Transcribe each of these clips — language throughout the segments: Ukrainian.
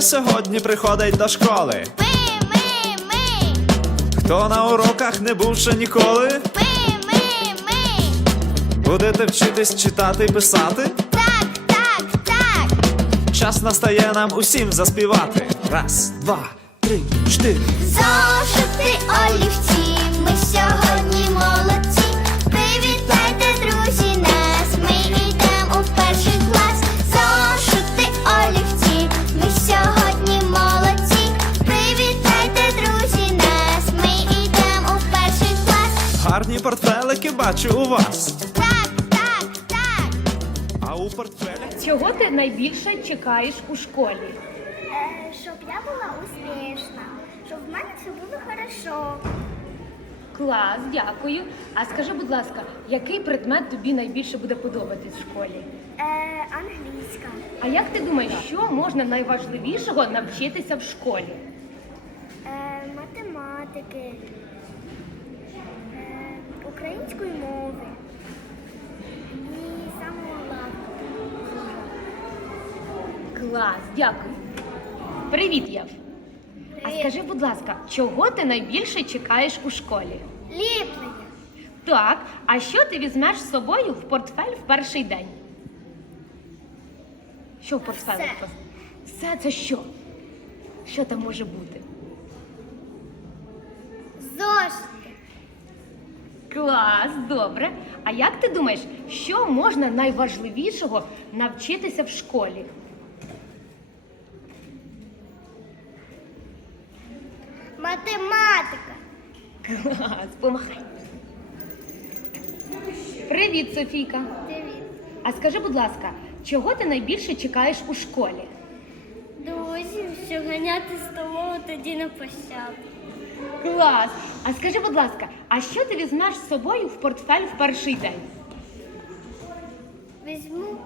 Хто сьогодні приходить до школи? Ми, ми, ми, Хто на уроках не був ще ніколи? ми, ми, ми. Будете вчитись читати і писати? Так, так, так. Час настає нам усім заспівати. Раз, два, три, чотири. Зошити олівці, бачу у вас. Так, так, так. А у портфелях Чого ти найбільше чекаєш у школі? Е, щоб я була успішна, щоб в мене все було хорошо. Клас, дякую. А скажи, будь ласка, який предмет тобі найбільше буде подобатись в школі? Е, англійська, А як ти думаєш, що можна найважливішого навчитися в школі? е, математики, української мови і самого головного. Клас, дякую. Привіт, Єв. А скажи, будь ласка, чого ти найбільше чекаєш у школі? Ліплення, Так, а що ти візьмеш з собою в портфель в перший день? Що в портфелі? Все. Все це що? Що там може бути? Клас, добре. А як ти думаєш, що можна найважливішого навчитися в школі? математика, Клас, помахай. Привіт, Софійка. Привіт. А скажи, будь ласка, чого ти найбільше чекаєш у школі? Друзі, що ганяти з тобою тоді на площадку. Клас! А скажи, будь ласка, а що ти візьмеш з собою в портфель в перший день? Візьму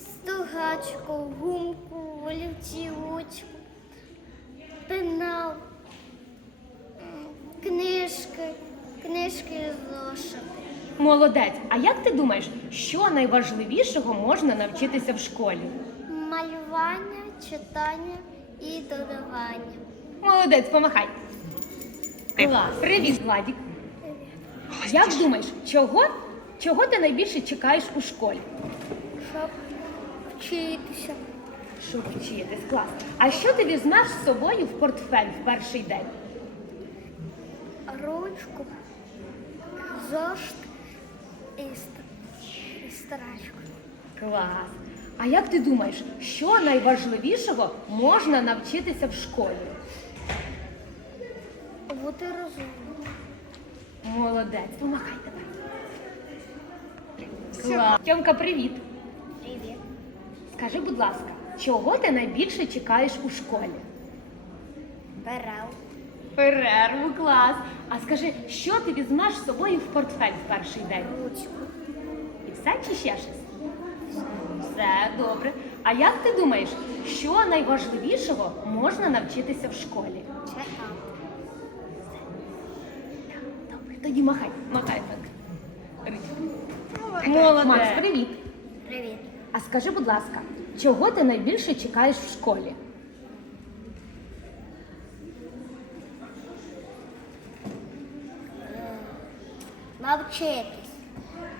стугачку, гумку, олівці, ручку, пенал, книжки, книжки зошити. Молодець. А як ти думаєш, що найважливішого можна навчитися в школі? Малювання, читання і додавання. Молодець, помахай. Клас. Привіт, Владік. Як думаєш, чого, чого ти найбільше чекаєш у школі? Щоб вчитися. Щоб вчитись, клас. А що ти візьмеш з собою в портфель в перший день? Ручку, зошит і, ст- і старачку. Клас. А як ти думаєш, що найважливішого можна навчитися в школі? Бути розумним. Молодець, помахай. Клас. Тьомка, привіт. Привіт. Скажи, будь ласка, чого ти найбільше чекаєш у школі? Берел. Перерву, клас. А скажи, що ти візьмеш з собою в портфель в перший день? Ручку. І все чи ще щось? Все добре. А як ти думаєш, що найважливішого можна навчитися в школі? Читати. Добре, тоді махай, махай так. Молодець. Макс, привіт. Привіт. А скажи, будь ласка, чого ти найбільше чекаєш в школі? Навчитись.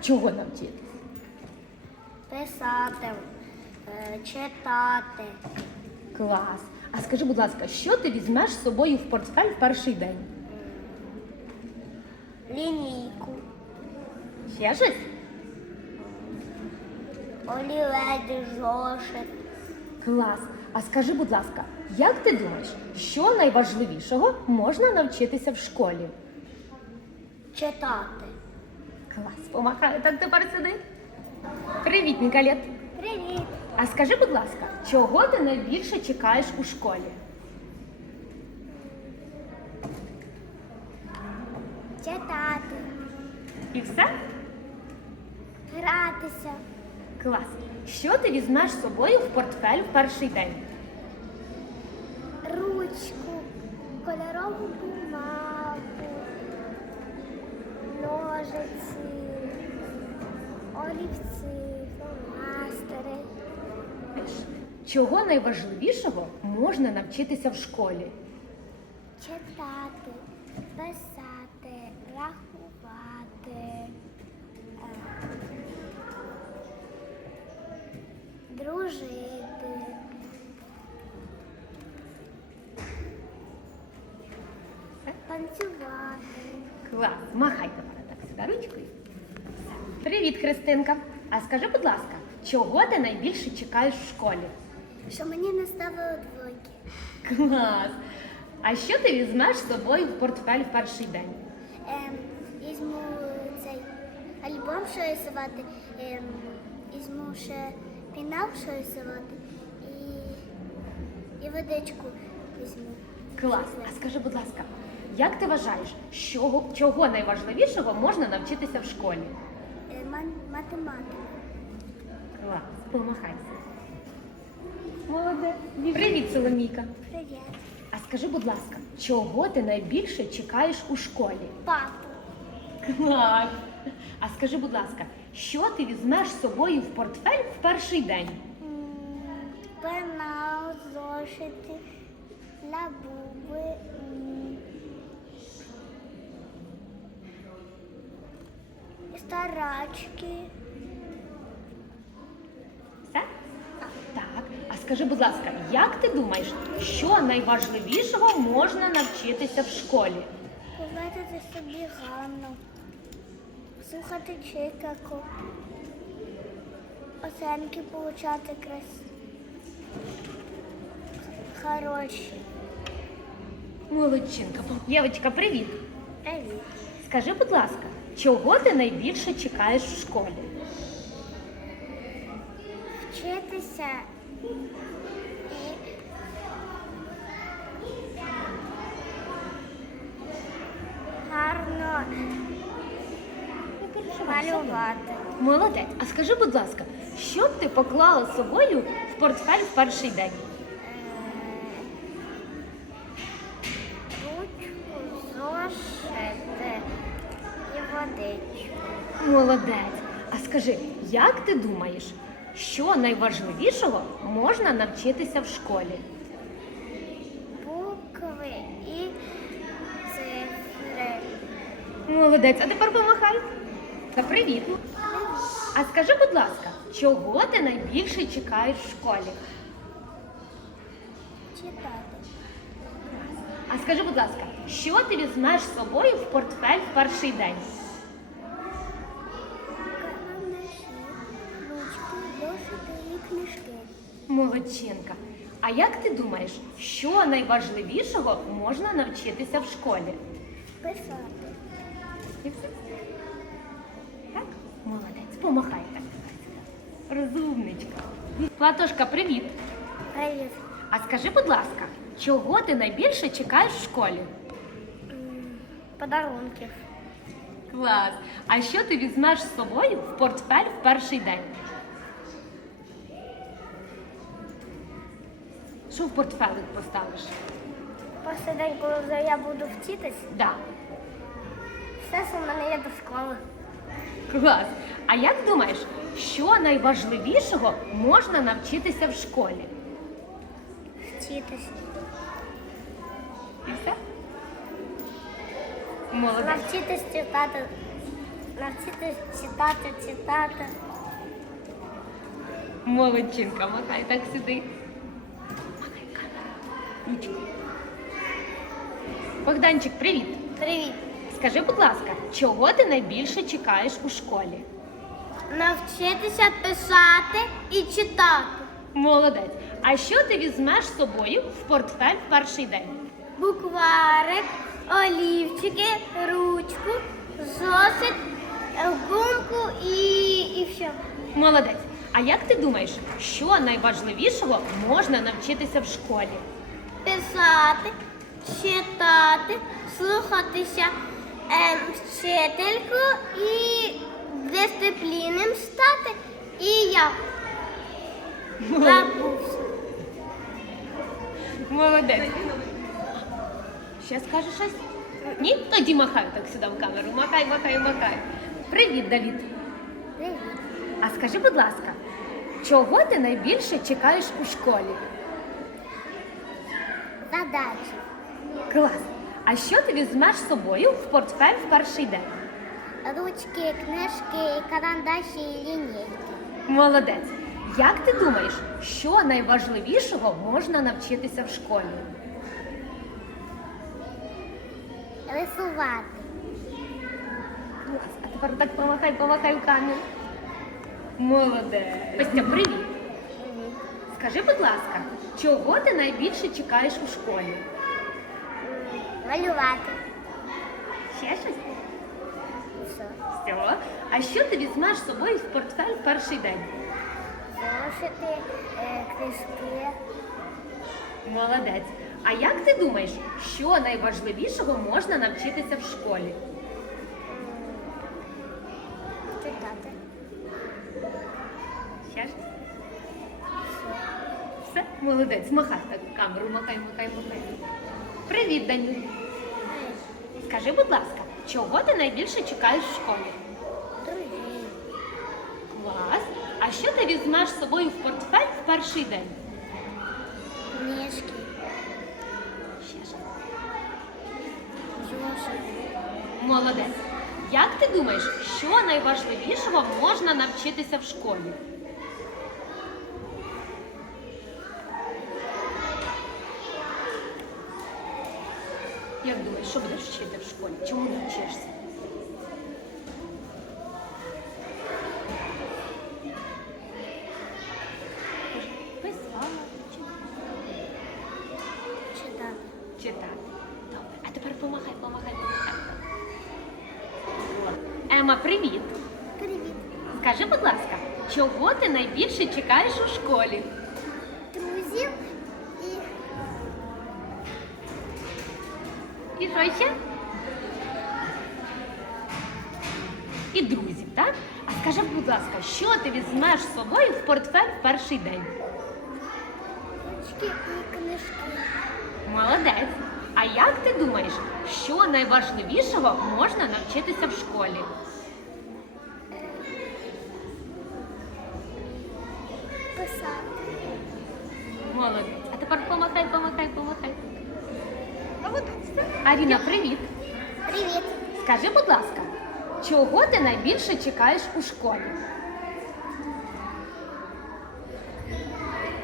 Чого навчитись? Писати, е, читати, Клас. А скажи, будь ласка, що ти візьмеш з собою в портфель в перший день? Лінійку, Ще щось? олівець, зошит. Клас. А скажи, будь ласка, як ти думаєш, що найважливішого можна навчитися в школі? Читати. Клас, помахаю. Так тепер сиди. Привіт, Ніколет. Привіт. А скажи, будь ласка, чого ти найбільше чекаєш у школі? Читати. І все? Гратися. Клас. Що ти візьмеш з собою в портфель в перший день? Ручку. Кольорову бумагу. Ножиці. Олівці. Фломастери. Чого найважливішого можна навчитися в школі? Читати. Писати. Дружити. Танцювати. Клас. Махай мене так сюди ручкою. Привіт, Христинка. А скажи, будь ласка, чого ти найбільше чекаєш в школі? Що мені не ставили двойки. Клас. А що ти візьмеш з собою в портфель в перший день? Ем, візьму цей альбом, що рисувати, ем, візьму ще пінал, що рисувати, і, і водичку візьму. Клас. А скажи, будь ласка, як ти вважаєш, що, чого найважливішого можна навчитися в школі? Е, математика. Клас. Помахайся. Молодець. Привіт, Соломійка. Привіт. А скажи, будь ласка, чого ти найбільше чекаєш у школі? Папу. Клас. А скажи, будь ласка, що ти візьмеш з собою в портфель в перший день? Пенал, зошити, лабуби, старачки. Все? Так. А скажи, будь ласка, як ти думаєш, що найважливішого можна навчитися в школі? Поводити собі гарно, слухати чикаку, оценки получати крас... хороші. Молодчинка. Євочка, привіт. Привіт. Скажи, будь ласка, чого ти найбільше чекаєш в школі? Вчитися і гарно малювати. Молодець. А скажи, будь ласка, що б ти поклала з собою в портфель в перший день? Ручку, зошити і водичку. Молодець. А скажи, як ти думаєш, що найважливішого можна навчитися в школі? Букви і цифри. Молодець, а тепер помахай. Та привіт. А скажи, будь ласка, чого ти найбільше чекаєш в школі? Читати. А скажи, будь ласка, що ти візьмеш з собою в портфель в перший день? Книжки. Молодчинка. А як ти думаєш, що найважливішого можна навчитися в школі? Писати. І все? Так? Молодець, помахай так. Розумничка. Платошка, привіт. Привіт. А скажи, будь ласка, чого ти найбільше чекаєш в школі? Подарунків. Клас. А що ти візьмеш з собою в портфель в перший день? Що в портфелик поставиш? Перший день, коли вже я буду вчитись, Да. все, що в мене є до школи. Клас. А як думаєш, що найважливішого можна навчитися в школі? Вчитись. І все? Молодець. Навчитись читати. Навчитись читати, читати. Молодчинка, махай так сиди. Махай камеру. Ручку. Богданчик, привіт. Привіт. Скажи, будь ласка, чого ти найбільше чекаєш у школі? Навчитися писати і читати. Молодець. А що ти візьмеш з собою в портфель в перший день? Букварик, олівчики, ручку, зосит, гумку і, і все. Молодець. А як ти думаєш, що найважливішого можна навчитися в школі? Писати, читати, слухатися е, вчительку і дисциплінним стати. І я забувся. Молодець. Ще скажеш щось? Ні? Тоді махай так сюди в камеру. Махай, махай, махай. Привіт, Давід. Привіт. А скажи, будь ласка, чого ти найбільше чекаєш у школі? Задача. Клас. А що ти візьмеш з собою в портфель в перший день? Ручки, книжки, карандаші і лінійки. Молодець. Як ти думаєш, що найважливішого можна навчитися в школі? Рисувати. Клас. А тепер так помахай, помахай в камеру. Молодець. Костя, привіт. Скажи, будь ласка, чого ти найбільше чекаєш у школі? Малювати. Ще щось? А що ти візьмеш з собою в портфель в перший день? Зошити, е, книжки. Молодець. А як ти думаєш, що найважливішого можна навчитися в школі? Читати. Ще ж? Все, молодець, махай так в камеру, махай, махай, махай. Привіт, Даню. Скажи, будь ласка, чого ти найбільше чекаєш в школі? Друзі. Клас. А що ти візьмеш з собою в портфель в перший день? Книжки. Ще ж. Зошити. Молодець. Як ти думаєш, що найважливішого можна навчитися в школі? Як думаєш, що будеш вчити в школі? Чому навчишся? Кажи, Писала, чи- Читати. читати. Добре, а тепер помахай, помахай, помахай. Ема, привіт. Привіт. Скажи, будь ласка, чого ти найбільше чекаєш у школі? Друзів і І що ще? І друзів, так? А скажи, будь ласка, що ти візьмеш з собою в портфель в перший день? ручки і книжки. Молодець. А як ти думаєш, що найважливішого можна навчитися в школі? Писати. Молодець. А тепер помахай, помахай, помахай. Молодець. Аріна, привіт. Привіт. Скажи, будь ласка, чого ти найбільше чекаєш у школі?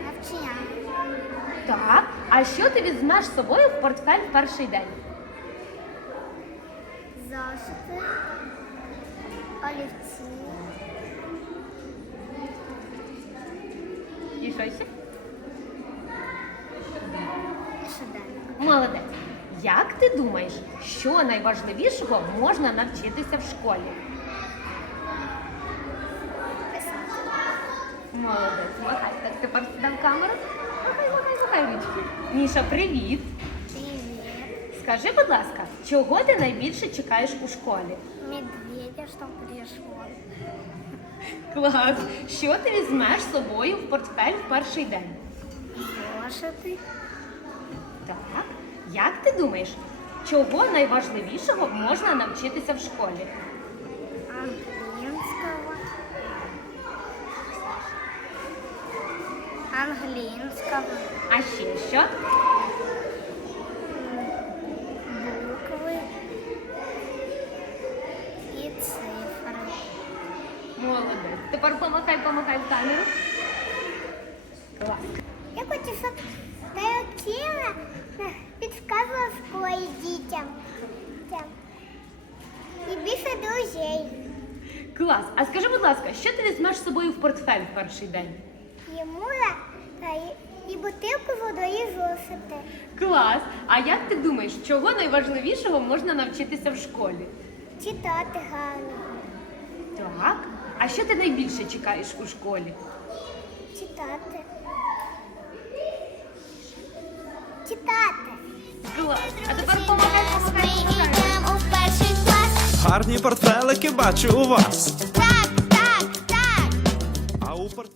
Навчання. Так. А що ти візьмеш з собою в портфель в перший день? Зошити. Олівці. І що ще? І щоденник. Молодець. Як ти думаєш, що найважливішого можна навчитися в школі? Молодець, махай. Так тепер сюди в камеру. Махай, махай, махай ручки. Міша, привіт. Привіт. Скажи, будь ласка, чого ти найбільше чекаєш у школі? Медведя, что пришел. Клас. Що ти візьмеш з собою в портфель в перший день? Зошити. Так. Як ти думаєш, чого найважливішого можна навчитися в школі? Английского. Английского. А ще що? Буквы. И цифры. Молодець. Тепер помахай, помахай в камеру. Клас. Я хочу, щоб та вчила, підказувала в. Дітям. І більше друзей. Клас. А скажи, будь ласка, що ти візьмеш з собою в портфель в перший день? І мула, та й, і бутилку водою і зошити. Клас. А як ти думаєш, чого найважливішого можна навчитися в школі? Читати гарно. Так. А що ти найбільше чекаєш у школі? Читати. Читати. Клас. А тепер помагай, помагай, помагай. йдемо перший клас. Гарні портфелики бачу у вас. Так, так, так. А у портфелі.